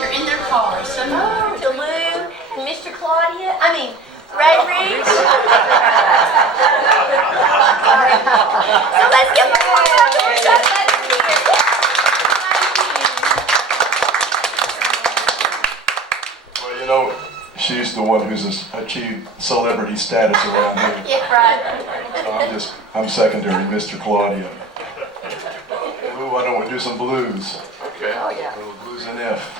They're in their cars. So to Lou and Mr. Claudia. I mean, Ray Reed. So let's give them a round of applause. Well, you know, she's the one who's achieved celebrity status around here. Yeah, right. So I'm secondary, Mr. Claudia. Lou, why don't we do some blues? Okay. Oh, yeah. A little blues in F.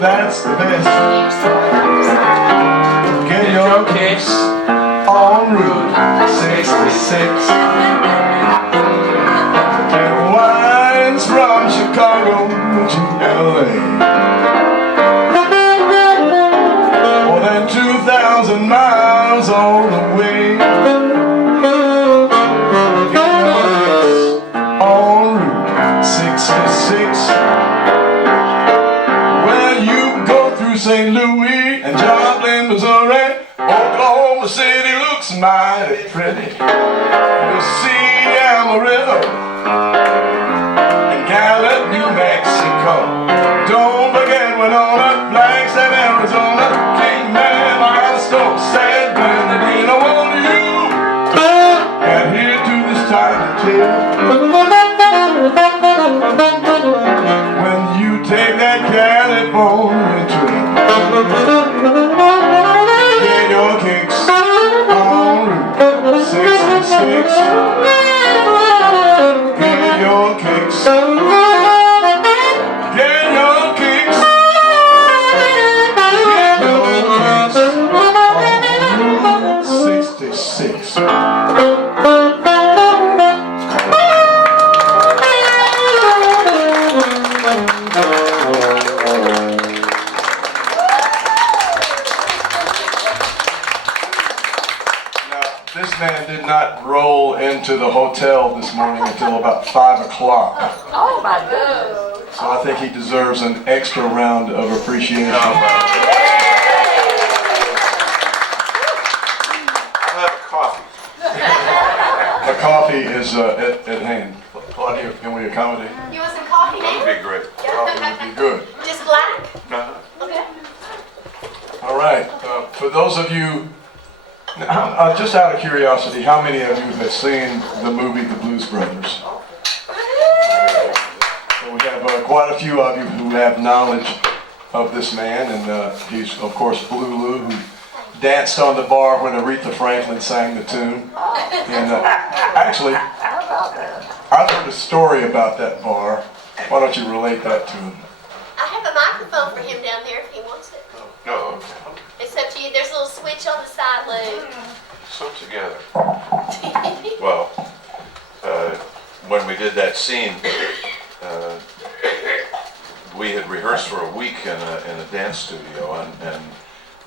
That's the best. Get your kicks on Route 66. It winds from Chicago to LA. More than 2,000 miles all the way. Get your kicks on Route 66. St. Louis and Joplin, Missouri, Oklahoma City looks mighty pretty. You'll see Amarillo and Gallup, New Mexico. Don't forget Winona, Flagstaff, Arizona, Kingman, Milestone, San Bernardino. Won't you adhere to this tiny tale? When you take that California trip, get your kicks on Route 66. Get your kicks. Get your kicks. Get your kicks on Route 66. This man did not roll into the hotel this morning until about 5 o'clock. Oh my goodness. So I think he deserves an extra round of appreciation. I'll have a coffee. A coffee is at hand. Claudia, can we accommodate? You want some coffee? coffee That now? would be great. Coffee would be good. Just black? Uh-huh. Okay. All right. For those of you, just out of curiosity, how many of you have seen the movie The Blues Brothers? So we have quite a few of you who have knowledge of this man, and he's, of course, Blue Lou, who danced on the bar when Aretha Franklin sang the tune. And actually, I've heard a story about that bar. Why don't you relate that to him? I have a microphone for him down there if he wants it. No, It's up to you. There's a little switch on the side, Lou. so together. Well, when we did that scene, we had rehearsed for a week in a dance studio, and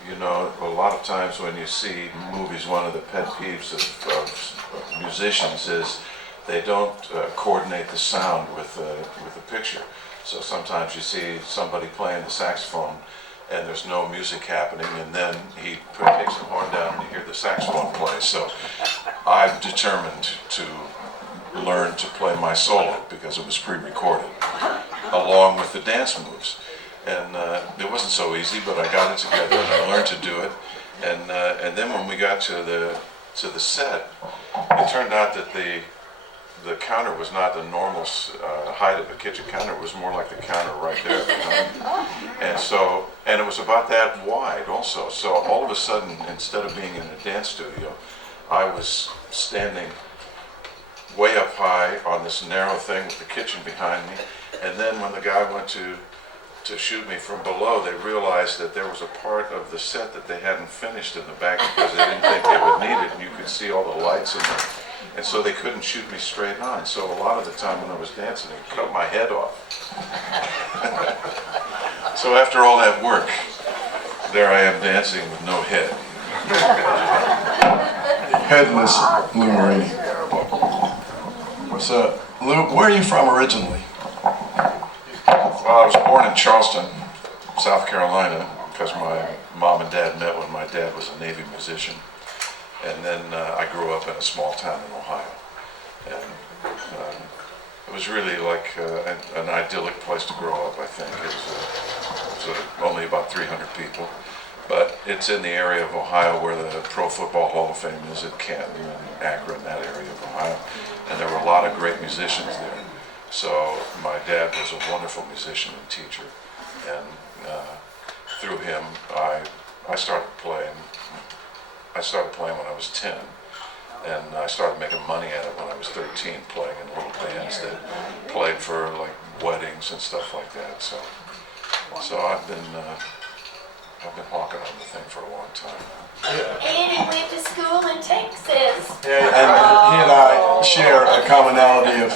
you know, a lot of times when you see movies, one of the pet peeves of musicians is they don't coordinate the sound with the picture. So sometimes you see somebody playing the saxophone and there's no music happening, and then he takes the horn down and you hear the saxophone play. So I've determined to learn to play my solo because it was pre-recorded, along with the dance moves. And it wasn't so easy, but I got it together and I learned to do it. And then when we got to the set, it turned out that the counter was not the normal height of the kitchen counter. It was more like the counter right there. And it was about that wide also. So all of a sudden, instead of being in a dance studio, I was standing way up high on this narrow thing with the kitchen behind me. And then when the guy went to shoot me from below, they realized that there was a part of the set that they hadn't finished in the back because they didn't think they would need it, and you could see all the lights in there. And so they couldn't shoot me straight on. So a lot of the time when I was dancing, it cut my head off. So after all that work, there I am dancing with no head. Headless Lou Marini. What's up? Lou, where are you from originally? Well, I was born in Charleston, South Carolina, because my mom and dad met when my dad was a Navy musician. And then I grew up in a small town in Ohio. And it was really like an idyllic place to grow up, I think. It was only about 300 people. But it's in the area of Ohio where the Pro Football Hall of Fame is at Canton and Akron, that area of Ohio. And there were a lot of great musicians there. So my dad was a wonderful musician and teacher, and through him I started playing. I started playing when I was 10, and I started making money at it when I was 13, playing in little bands that played for like weddings and stuff like that. So I've been hawking on the thing for a long time. And he went to school in Texas. Yeah, and he and I share a commonality of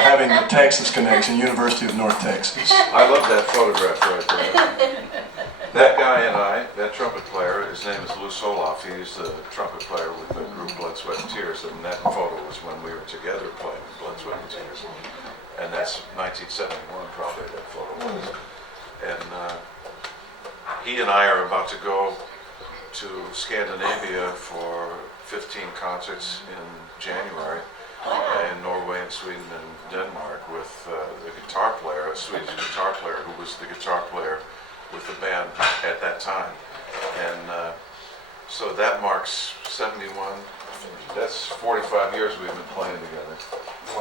having the Texas connection, University of North Texas. I love that photograph right there. That guy and I, that trumpet player, his name is Lou Soloff. He's the trumpet player with the group Blood, Sweat, and Tears, and that photo was when we were together playing Blood, Sweat, and Tears. And that's 1971 probably that photo was. And he and I are about to go to Scandinavia for 15 concerts in January in Norway and Sweden and Denmark with the guitar player, a Swedish guitar player who was the guitar player with the band at that time. And so that marks 71, that's 45 years we've been playing together.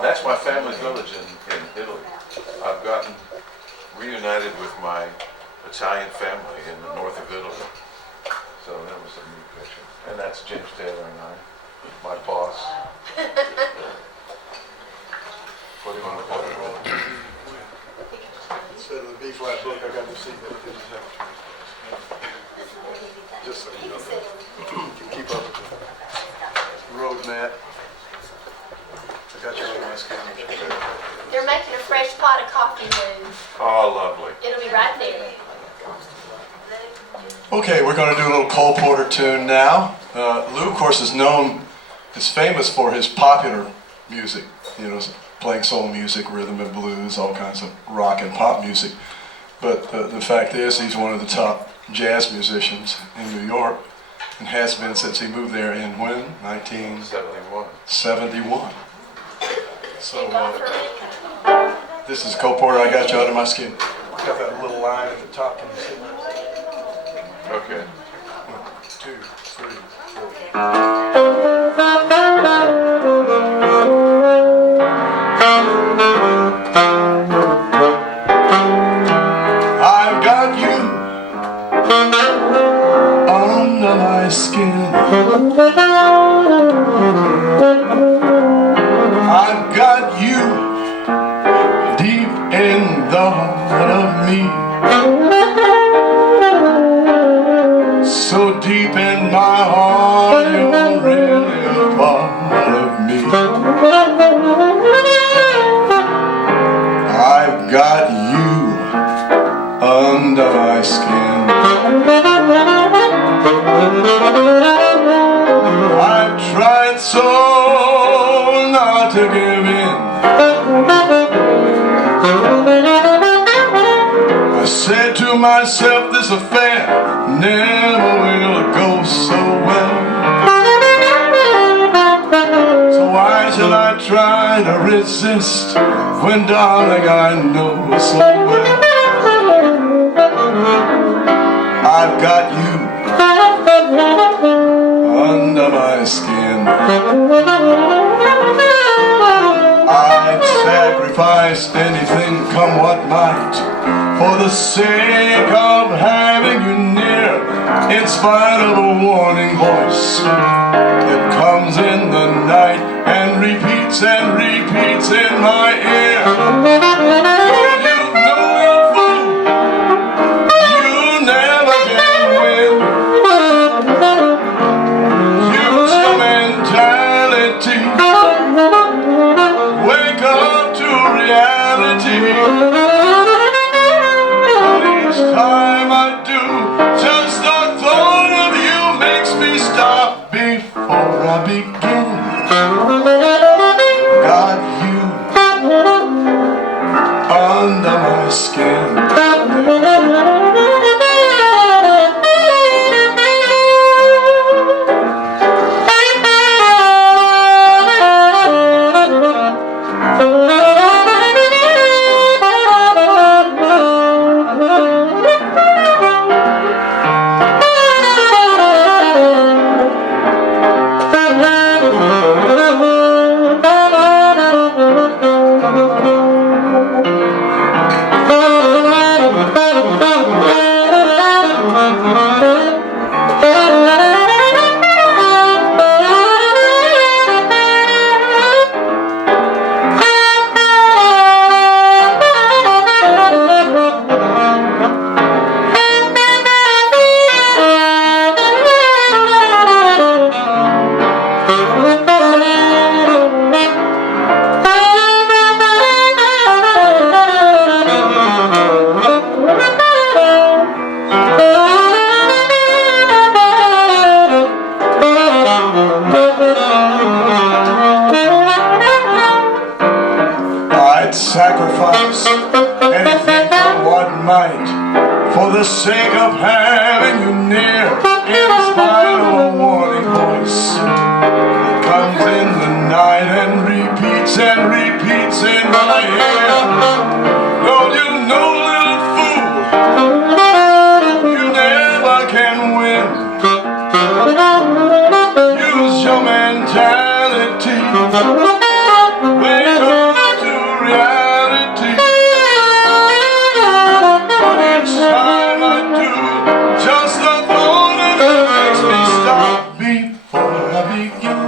That's my family village in Italy. I've gotten reunited with my Italian family in the north of Italy. So that was a neat picture. And that's James Taylor and I, my boss. What do you want to call it? Instead of the B-flat book, I got the seat that just so you know, you can keep up with the road mat. I got your little nice camera. They're making a fresh pot of coffee, Lou. Oh, lovely. It'll be right there. Okay, we're going to do a little Cole Porter tune now. Lou, of course, is famous for his popular music, you know, playing soul music, rhythm and blues, all kinds of rock and pop music. But the fact is, he's one of the top jazz musicians in New York, and has been since he moved there in when? 1971. 71. So, This is Cole Porter, I Got You Under My Skin. Got that little line at the top, can you see that? Okay. 1, 2, 3, 4. I've got you under my skin. I've got you deep in the heart of me. So deep in my heart, you're really a part of me. I've got you under my skin. I've tried so not to give in. I said to myself, this affair never will go so well. So why should I try to resist when, darling, I know so well I've got you under my skin. I'd sacrifice anything, come what might, for the sake of having you near, in spite of a warning voice that comes in the night and repeats in my ear. Don't you know, you fool, you never can win. Use your mentality, wake up to reality. Time I do, just the thought of you makes me stop before I begin. Got you under my skin. Sacrifice anything for what might, for the sake of having you near, in spite of a warning voice that comes in the night and repeats in my ear. Don't you know, little fool, you never can win. Use your mentality, wake up to reality. But each time I do, just the thought of it makes me stop before I begin.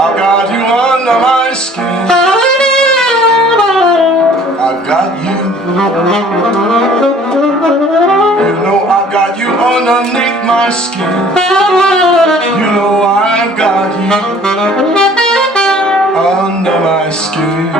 I've got you under my skin. I've got you. You know I've got you underneath my skin. You know I've got you under my skin.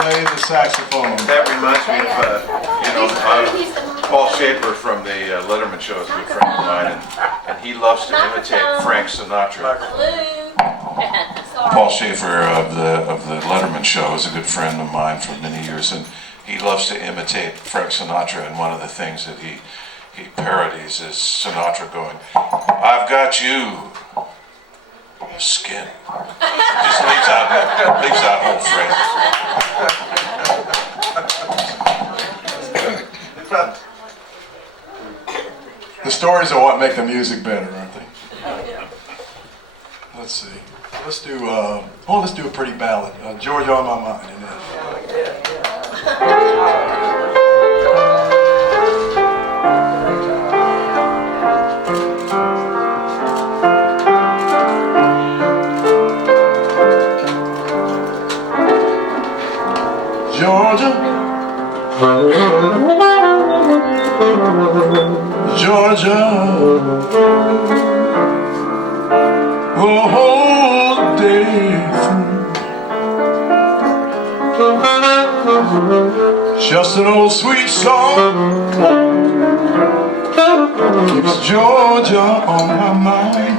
Play the saxophone. That reminds me of, Paul Schaefer from the Letterman Show is a good friend of mine, and he loves to imitate Frank Sinatra. Paul Schaefer of the Letterman Show is a good friend of mine for many years, and he loves to imitate Frank Sinatra, and one of the things that he parodies is Sinatra going, "I've got you, skin." Just leaves out whole phrases. The stories are what make the music better, aren't they? Let's see. Let's do a pretty ballad. Georgia on My Mind. Georgia, Georgia, the whole day through, just an old sweet song keeps Georgia on my mind.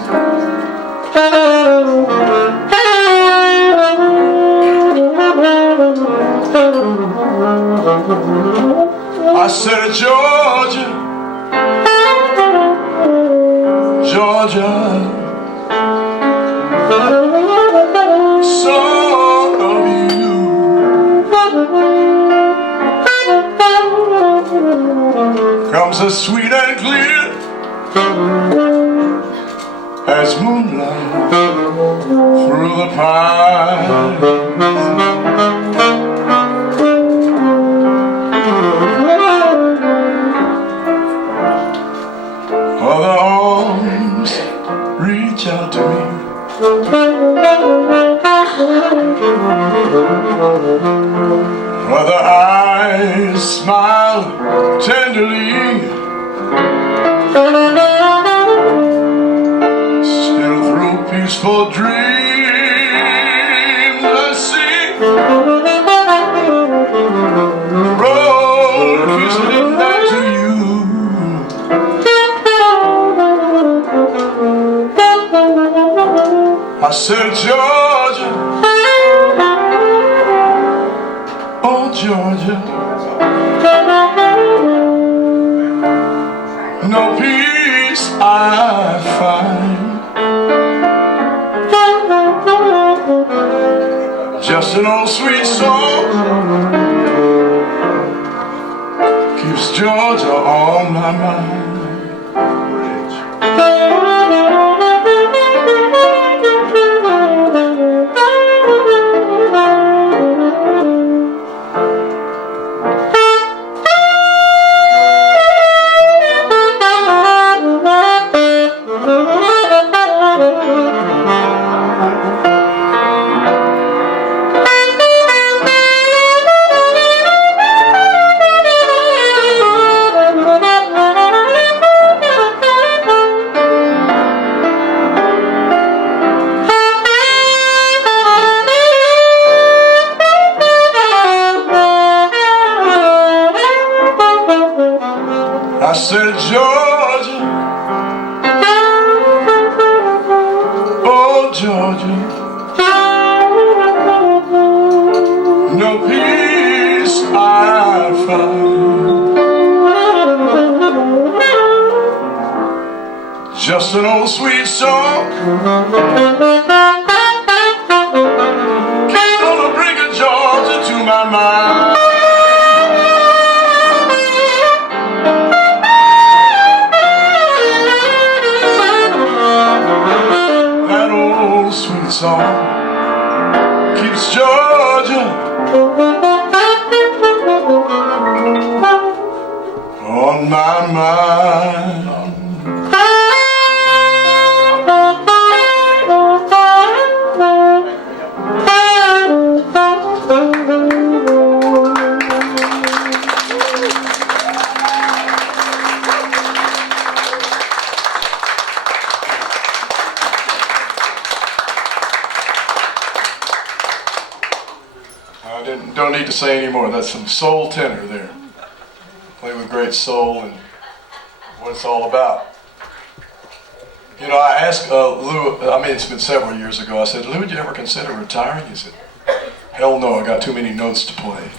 I said, Georgia, Georgia, son of you, comes as sweet and clear as moonlight through the pines. Other arms reach out to me, other eyes smile tenderly, still through peaceful dreams I see the road keeps leading back to you. I said, Georgia, oh Georgia, no peace I find, just an old sweet song keeps Georgia on my mind. I said, Georgia, oh Georgia, no peace I find, just an old sweet song keeps on bringing Georgia to my mind. Sweet song keeps Georgia on my mind. Don't need to say any more. That's some soul tenor there. Play with great soul and what it's all about. You know, I asked Lou, I mean, it's been several years ago, I said, Lou, did you ever consider retiring? He said, hell no, I got too many notes to play.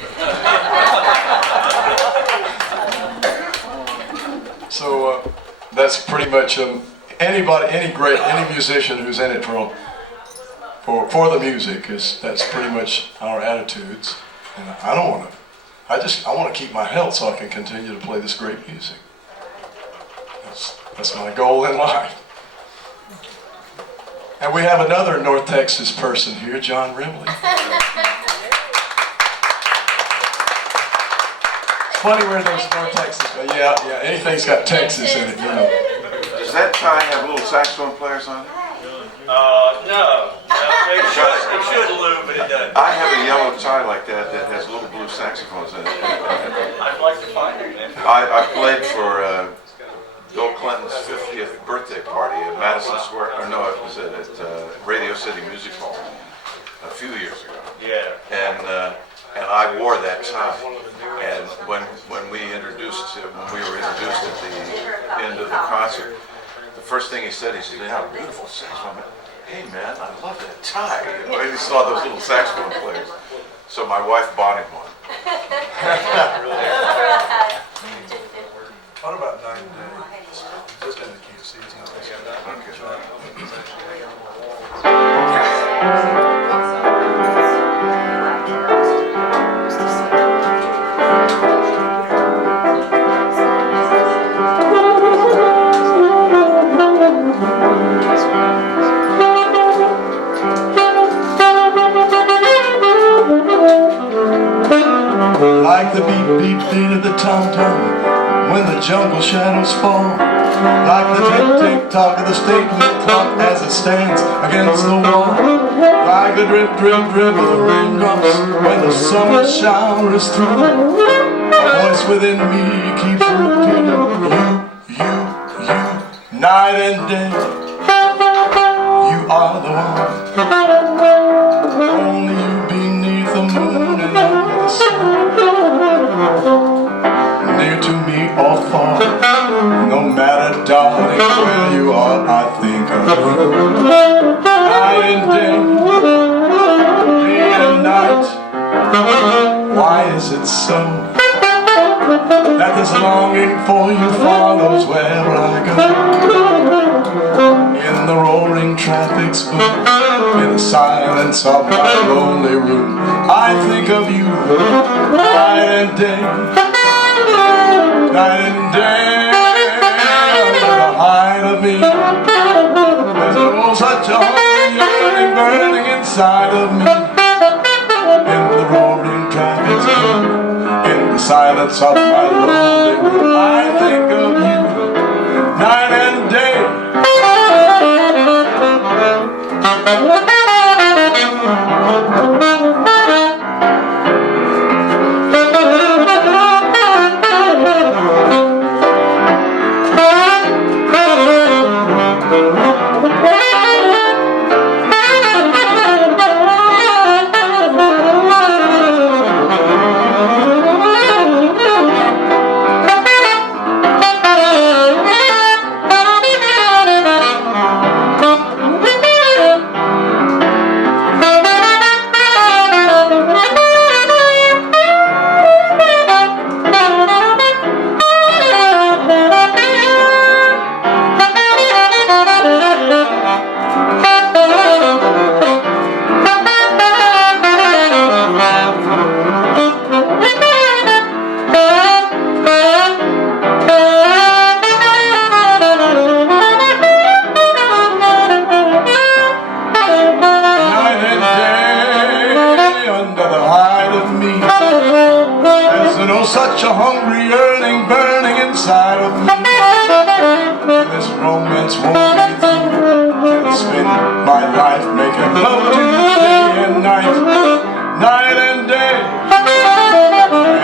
So that's pretty much any musician who's in it for the music, that's pretty much our attitudes. And I don't want to, I want to keep my health so I can continue to play this great music. That's my goal in life. And we have another North Texas person here, John Rimley. It's funny where those North Texas, yeah, anything's got Texas in it, you know. Does that tie have little saxophone players on it? No. It should, Lou, but it doesn't. I have a yellow tie like that has little blue saxophones in it. I'd like to find it. I played for Bill Clinton's 50th birthday party at Madison Square, or no, it was at Radio City Music Hall a few years ago. Yeah. And I wore that tie. And when we were introduced at the end of the concert, the first thing he said, "Yeah, beautiful saxophone." Hey man, I love that tie. You know, he saw those little saxophone players. So my wife bought him one. What about 9 days? Just in the key of C, it's not like the beat, beat, beat of the tom-tom when the jungle shadows fall, like the tick-tick-tock of the stately clock as it stands against the wall, like the drip, drip, drip of the raindrops when the summer shower is through. A voice within me keeps repeating, you, night and day. You are the one, only you beneath the moon and under the sun. Near to me or far, no matter, darling, where you are, I think of you. Night and day, day and night. Why is it so that this longing for you follows wherever I go? In the roaring traffic's boom, in the silence of my lonely room, I think of you night and day. Night and day, under the height of me. There's no such a hungry yearning burning inside of me. In the roaring traffic's boom, in the silence of my lonely room, I think of you night and day. Such a hungry yearning burning inside of me. This romance won't be through till I spend my life making love to you day and night, night and day.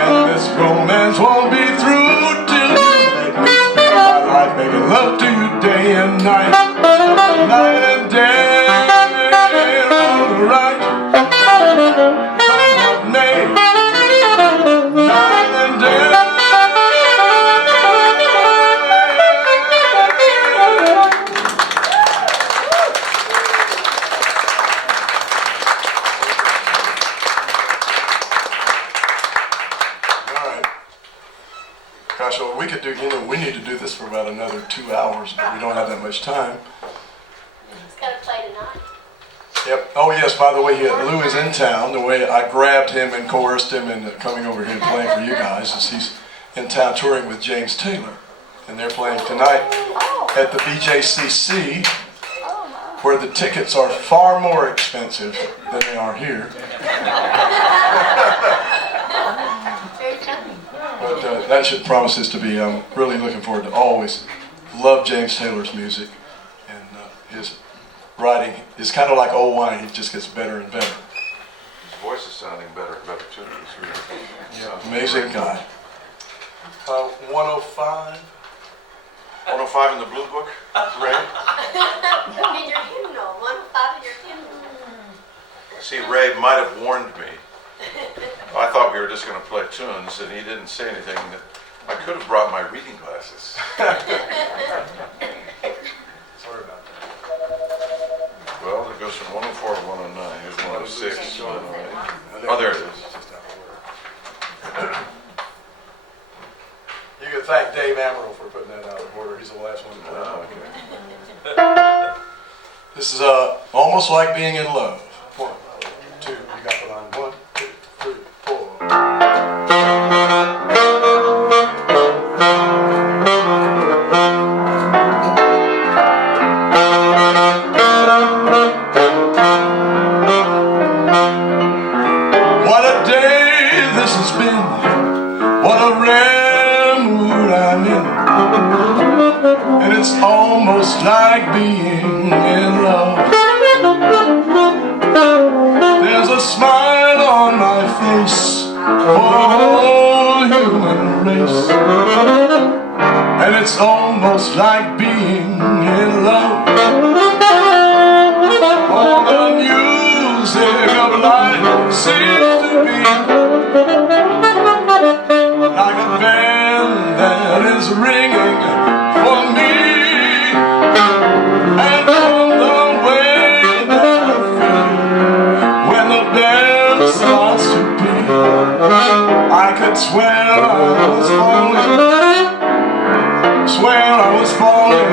And this romance won't be through till you make me spend my life making love to you day and night, night and day. All right, come of name. we could do, we need to do this for about another 2 hours, but we don't have that much time. He's got to play tonight. Yep. Oh yes, by the way, Lou is in town. The way I grabbed him and coerced him into coming over here and playing for you guys is he's in town touring with James Taylor. And they're playing tonight at the BJCC, where the tickets are far more expensive than they are here. But that should promise us to be, I'm really looking forward to always love James Taylor's music. And his writing is kind of like old wine, it just gets better and better. His voice is sounding better too. He's really, Yeah, amazing guy. 105. 105 in the Blue Book, Ray? In your hymnal, 105 in your hymnal. See, Ray might have warned me. I thought we were just going to play tunes, and he didn't say anything. I could have brought my reading glasses. Sorry about that. Well, it goes from 104 to 109. Here's 106. 108. Oh, there it is. You can thank Dave Amaral for putting that out of order. He's the last one to play. Oh, okay. This is almost like being in love. 1, 2, you got the line. 1, 2, 3, 4. What a day this has been. What a rare mood I'm in. And it's almost like being in love. There's a smile on my face for the whole human race. And it's almost like being in love. All the music of life seems to be like a bell that is ringing for me. And from the way that I feel when the bell starts to beat, I could swear I was falling. Swear I was falling.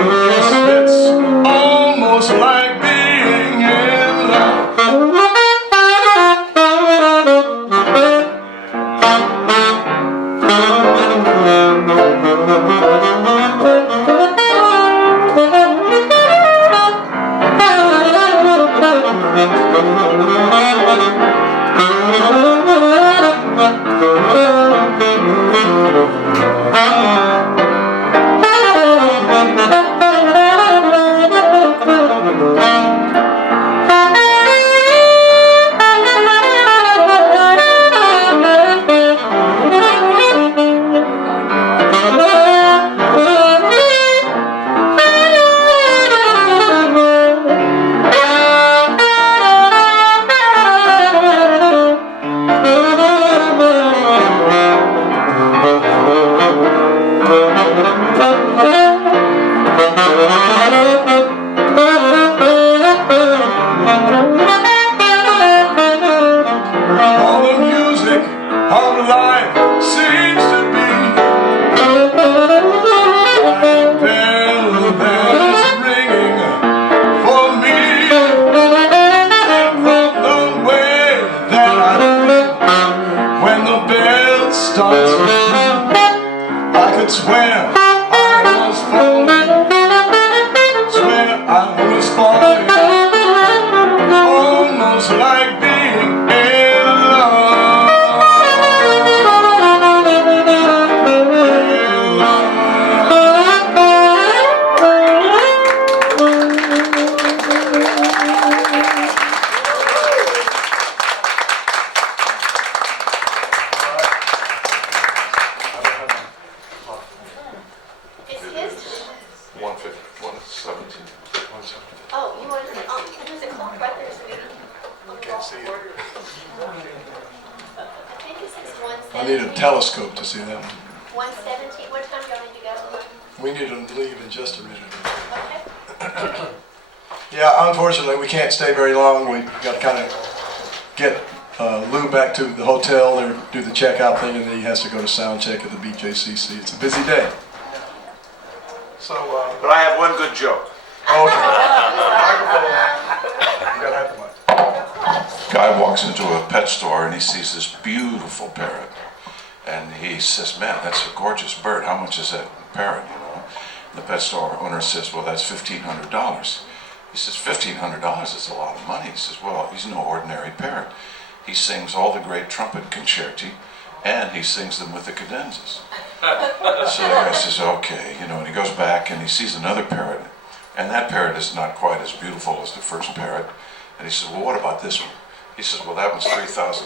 It's almost like being in love. I need a telescope to see that one. 1:17. What time do y'all need to go? We need to leave in just a minute. Okay. Yeah, unfortunately, we can't stay very long. We got to kind of get Lou back to the hotel, they do the checkout thing, and then he has to go to sound check at the BJCC. It's a busy day. So, But I have one good joke. okay. Microphone. You gotta have the mic. Guy walks into a pet store and he sees this beautiful parrot. And he says, man, that's a gorgeous bird. How much is that parrot, you know? The pet store owner says, well, that's $1,500. He says, $1,500 is a lot of money. He says, well, he's no ordinary parrot. He sings all the great trumpet concerti, and he sings them with the cadenzas. So the guy says, okay, you know, and he goes back and he sees another parrot, and that parrot is not quite as beautiful as the first parrot. And he says, well, what about this one? He says, well, that one's $3,000.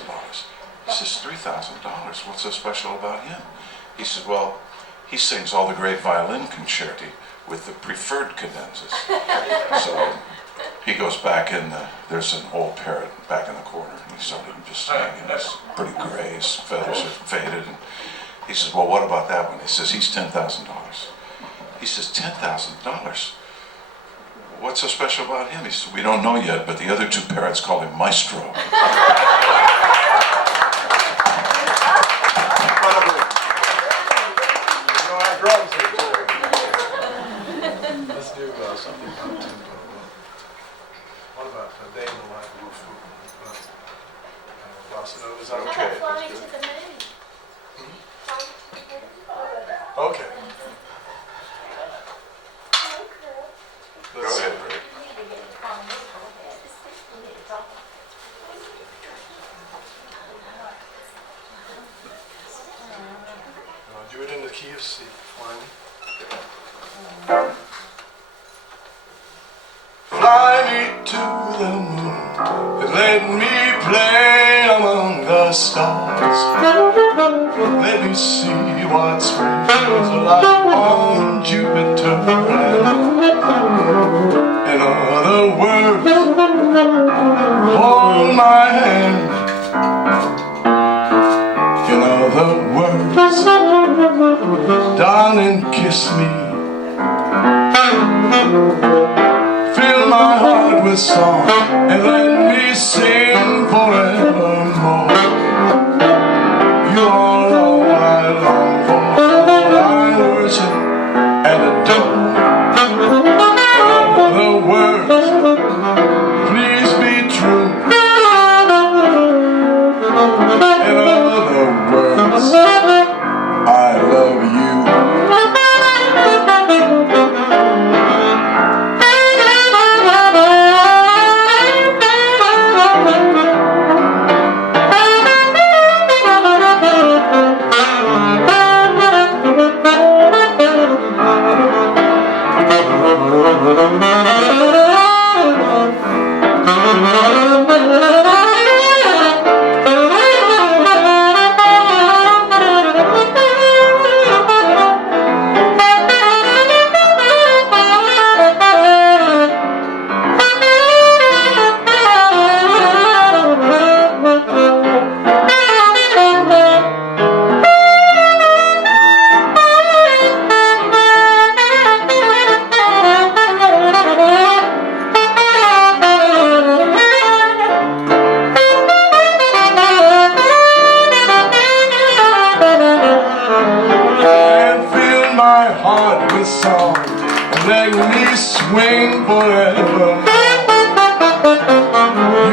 He says, $3,000? What's so special about him? He says, well, he sings all the great violin concerti with the preferred cadenzas. So he goes back in, there's an old parrot back in the corner, and he's started just singing. It's pretty gray, his feathers are faded. And he says, well, what about that one? He says, he's $10,000. He says, $10,000? What's so special about him? He says, we don't know yet, but the other two parrots call him Maestro. Let's do something on tempo. What about a day in the life of a fool? Bossa Nova, is that How okay? about Fly Me to the Moon? Fly Me to the Moon? Okay. Go ahead, Ray. Do it in the key of C. Fly me. Fly me to the moon and let me play among the stars. Let me see what spring feels like on Jupiter. In other words, hold my hand. In other words, darling, kiss me. Fill my heart with song and let me sing forevermore. You are all I long for, all I worship and adore. In other words, please be true. In other words, I love you. Swing forever.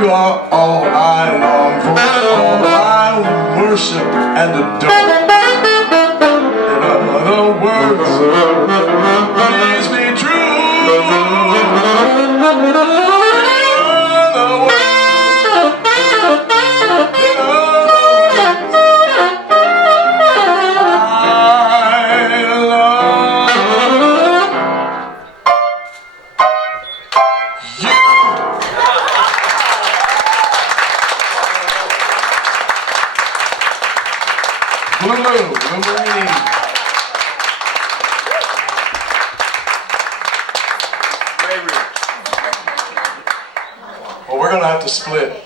You are all I long for, all I worship and adore. In other words, please be true. In other words, Marini. Well, we're going to have to split.